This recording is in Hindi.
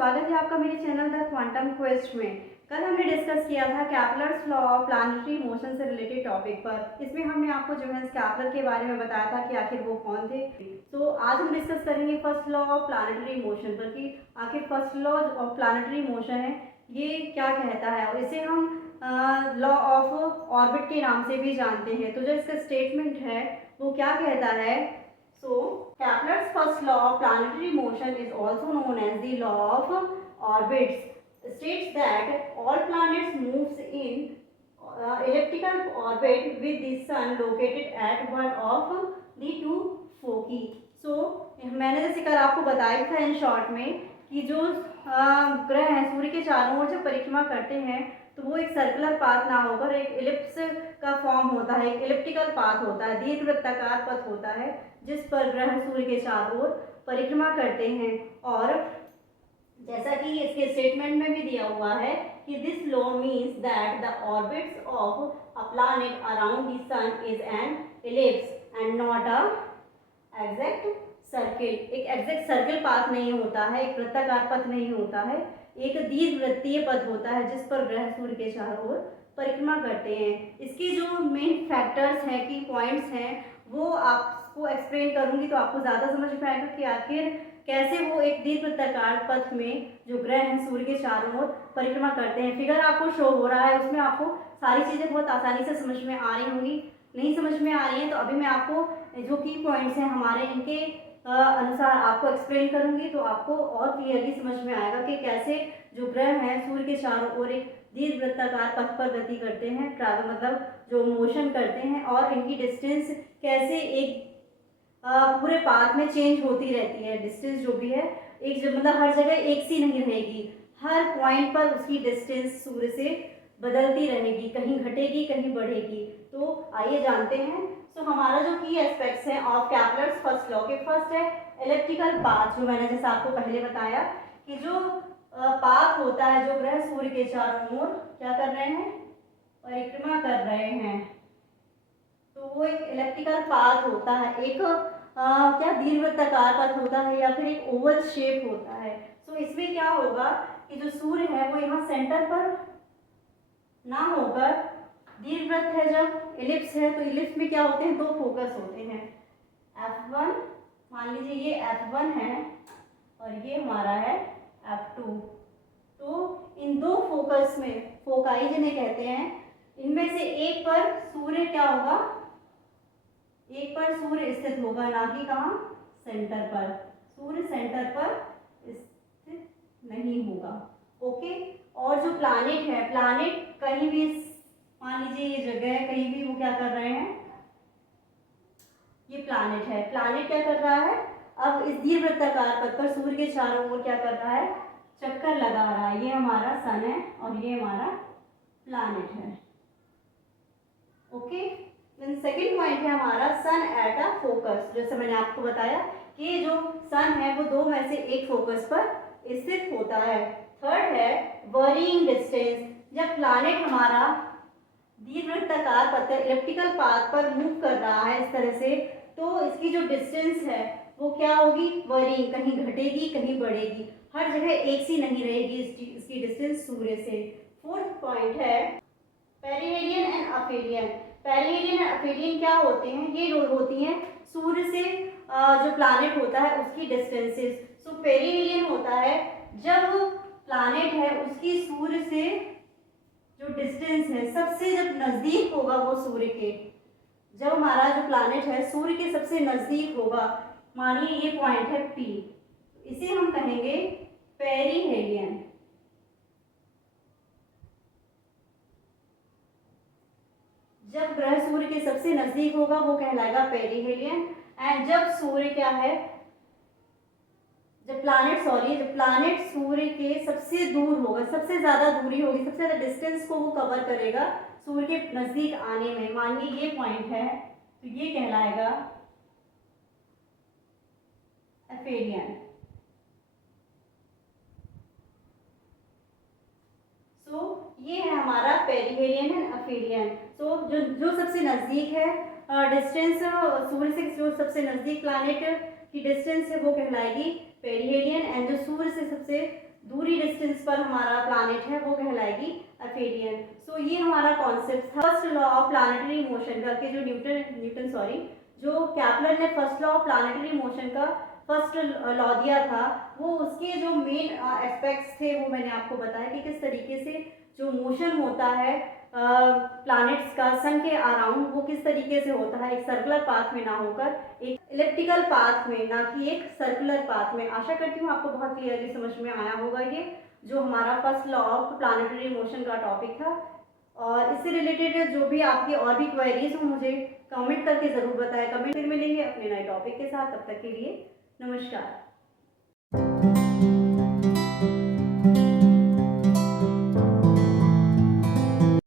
स्वागत है आपका मेरे चैनल द क्वांटम क्वेस्ट में। कल हमने डिस्कस किया था Kepler's law of planetary motion से रिलेटेड टॉपिक पर। इसमें हमने आपको जो है कैपलर के बारे में बताया था कि आखिर वो कौन थे। तो आज हम डिस्कस करेंगे first law of planetary motion पर कि आखिर first law of planetary motion है ये क्या कहता है, और इसे हम लॉ ऑफ ऑर्बिट के नाम से भी जानते हैं। तो जो इसका स्टेटमेंट है वो क्या कहता है? So, Kepler's first law of planetary motion is also known as the law of orbits. States that all planets moves in elliptical orbit with the sun located at one of the two foci. So, मैंने जैसे कल आपको बताया था इन शॉर्ट में कि जो ग्रह हैं सूर्य के चारों ओर जब परिक्रमा करते हैं तो वो एक सर्कुलर पाथ ना होकर एक इलिप्स का फॉर्म होता है, एक इलिप्टिकल पाथ होता है, दीर्घवृत्ताकार पथ होता है जिस पर ग्रह सूर्य के चारों ओर परिक्रमा करते हैं। और जैसा कि इसके स्टेटमेंट में भी दिया हुआ है कि this law means that the orbits of a planet around the sun is an ellipse and not a exact circle. एक एग्जैक्ट सर्किल पाथ नहीं होता है, एक वृत्ताकार पथ नहीं होता है, एक दीर्घवृत्तीय पथ होता है जिस पर ग्रह सूर्य के चारों ओर परिक्रमा करते हैं। इसके जो मेन फैक्टर्स हैं, की पॉइंट्स हैं, वो आपको एक्सप्लेन करूंगी तो आपको ज़्यादा समझ में आएगा कि आखिर कैसे वो एक दीर्घवृत्ताकार पथ में जो ग्रह हैं सूर्य के चारों ओर परिक्रमा करते हैं। फिगर आपको शो हो रहा है, उसमें आपको सारी चीज़ें बहुत आसानी से समझ में आ रही होंगी। नहीं समझ में आ रही हैं तो अभी मैं आपको जो की पॉइंट्स हैं हमारे इनके अनुसार आपको एक्सप्लेन करूंगी तो आपको और क्लियरली समझ में आएगा कि कैसे जो ग्रह हैं सूर्य के चारों ओर एक दीर्घवृत्ताकार पथ पर गति करते हैं, ट्रैवल मतलब जो मोशन करते हैं, और इनकी डिस्टेंस कैसे एक पूरे पाथ में चेंज होती रहती है। डिस्टेंस जो भी है एक मतलब हर जगह एक सी नहीं रहेगी, हर पॉइंट पर उसकी डिस्टेंस सूर्य से बदलती रहेगी, कहीं घटेगी कहीं बढ़ेगी। तो आइए जानते हैं। तो हमारा जो की एस्पेक्ट्स हैं ऑफ कैपलर्स फर्स्ट लॉ के फर्स्ट है इलेक्ट्रिकल पाथ। जो मैंने जैसा आपको पहले बताया कि जो पाथ होता है जो ग्रह सूर्य के चारों ओर क्या कर रहे हैं, परिक्रमा कर रहे हैं, तो वो एक इलेक्ट्रिकल पाथ होता है, एक क्या दीर्घवृत्ताकार पथ होता है या फिर एक ओवल शेप होता है। तो इसमें क्या होगा कि जो सूर्य है वो यहाँ सेंटर पर ना होकर दीर्घवृत्त है, जब इलिप्स है तो इलिप्स में क्या होते हैं, दो फोकस होते हैं। F1 मान लीजिए ये F1 है और ये हमारा है F2। तो इन दो फोकस में, फोकाई जिन्हें कहते हैं, इनमें से एक पर सूर्य क्या होगा, एक पर सूर्य स्थित होगा, ना कि कहाँ, सेंटर पर। सूर्य सेंटर पर स्थित नहीं होगा। ओके। और जो प्लैनेट है, प्लैनेट कहीं भी, मान लीजिए ये जगह है, कहीं भी वो क्या कर रहे हैं, ये प्लैनेट है, प्लैनेट क्या कर रहा है, अब इस दीर्घवृत्ताकार पथ पर सूर्य के चारों ओर क्या कर रहा है, चक्कर लगा रहा है। ये हमारा सन है और ये हमारा प्लैनेट है। ओके। देन सेकंड पॉइंट है हमारा सन एट अ फोकस। जैसे मैंने आपको बताया कि जो सन है वो दो में से एक फोकस पर स्थित होता है। थर्ड है वरीइंग डिस्टेंस। जब प्लैनेट हमारा दीर्घवृत्ताकार पथ इलेप्टिकल पाथ पर मूव कर रहा है इस तरह से, तो इसकी जो डिस्टेंस है वो क्या होगी, वरीइंग, कहीं घटेगी कहीं बढ़ेगी, हर जगह एक सी नहीं रहेगी इसकी डिस्टेंस सूर्य से। फोर्थ पॉइंट है पेरिहेलियन एंड अफेलियन। पेरिहेलियन एंड अफेलियन क्या होते हैं, ये होती हैं सूर्य से जो प्लैनेट होता है उसकी डिस्टेंसेस। सो पेरिहेलियन होता है जब प्लैनेट है उसकी सूर्य से जो डिस्टेंस है सबसे जब नजदीक होगा वो सूर्य के, जब हमारा जो प्लैनेट है सूर्य के सबसे नजदीक होगा, मानिए ये पॉइंट है P, इसे हम कहेंगे पेरिहेलियन। जब ग्रह सूर्य के सबसे नजदीक होगा वो कहलाएगा पेरिहेलियन। एंड जब सूर्य क्या है, जब प्लैनेट सूर्य के सबसे दूर होगा, सबसे ज्यादा दूरी होगी, सबसे ज्यादा डिस्टेंस को वो कवर करेगा सूर्य के नजदीक आने में, मानिए ये पॉइंट है, तो ये कहलाएगा एफेलियन। सो ये है हमारा पेरिहेलियन एंड अफेलियन। सो जो सबसे नजदीक है, डिस्टेंस सूर्य से जो सबसे नजदीक प्लैनेट की डिस्टेंस है वो कहलाएगी पेरिहेलियन, एंड जो सूर्य से सबसे दूरी डिस्टेंस पर हमारा प्लानिट है वो कहलाएगी एफेलियन। सो ये हमारा कॉन्सेप्ट था first law of planetary motion का, कि जो जो कैपलर ने first law of planetary motion का फर्स्ट लॉ दिया था, वो उसके जो मेन एस्पेक्ट्स थे वो मैंने आपको बताया कि किस तरीके से जो मोशन होता है प्लैनेट्स का सन के अराउंड वो किस तरीके से होता है, एक सर्कुलर पाथ में ना होकर एक इलिप्टिकल पाथ में, ना कि एक सर्कुलर पाथ में। आशा करती हूँ आपको बहुत क्लियरली समझ में आया होगा ये जो हमारा first law of planetary motion का टॉपिक था। और इससे रिलेटेड जो भी आपकी और भी क्वेरीज हो मुझे कमेंट करके ज़रूर बताएं। कमेंट फिर मिलेंगे अपने नए टॉपिक के साथ, तब तक के लिए नमस्कार।